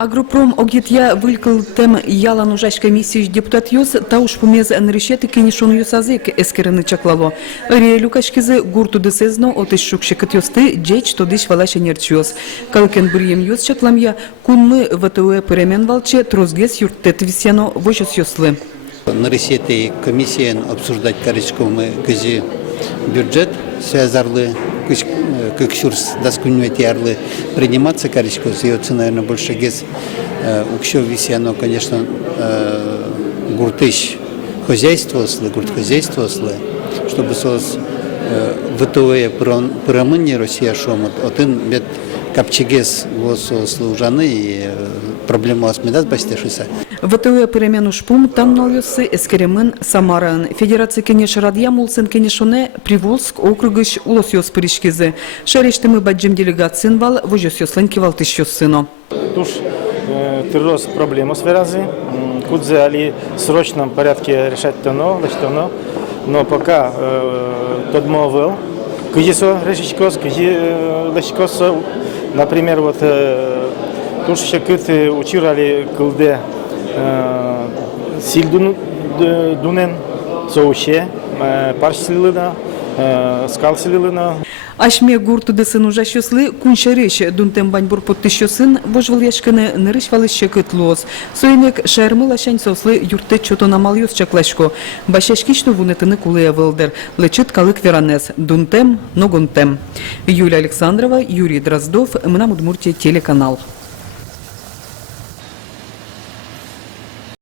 Агропром огитья вылькал тем ялан ужаш комиссии депутат юз, тауш помез нрешети кенишон юсазык эскерені чаклало. Ре люкашкизы гурту десезно отыш шукшекат юсты джеч тодыш валаша нерчуз. Калкен бурьем юз чакламья кунмы ВТУ перемен валче трозгес юрттет висяно вожос юслы. Нрешети комиссиян обсуждать коричковый кези бюджет связарлы кыкшурс даскунветиарлы приниматься коричкос и оцена, наверное, больше гез укшов висяно, конечно, гуртыш хозяйство хозяйство, чтобы сос ВТО пирамидни Россия шомот, один бед капчегес вот служаны и проблема осмедас бастешиса. ВТУ перемену шпум там новисы эскеремен Самаран. Федерация кенеш радья мулсен кенешоне Приволск округыш улосьос пыришкизе. Шарештемы баджем делегацин вал вожосьос ленкивал тысячу сыно. Туш тырос проблему связи. Кудзе али в срочном порядке решать тоно, но пока подмовил. Кудесо решичкос, лешкос, например, вот туш шекыты учирали кылде сильдун дунен соуще паршилына скалсилына. Ашме гурту десен ужащослы куншареш дунтем баньбур подтыщосын божвал яшканы нырыш валыще кытлоз. Сойнек шармы лашань сослы юрте чотона малюс чаклашко. Башашкишну вунетыны кулыя вылдер. Лечит калык веранес. Дунтем, ногунтем. Юлия Александрова, Юрий Дроздов, Мна Удмуртия, телеканал.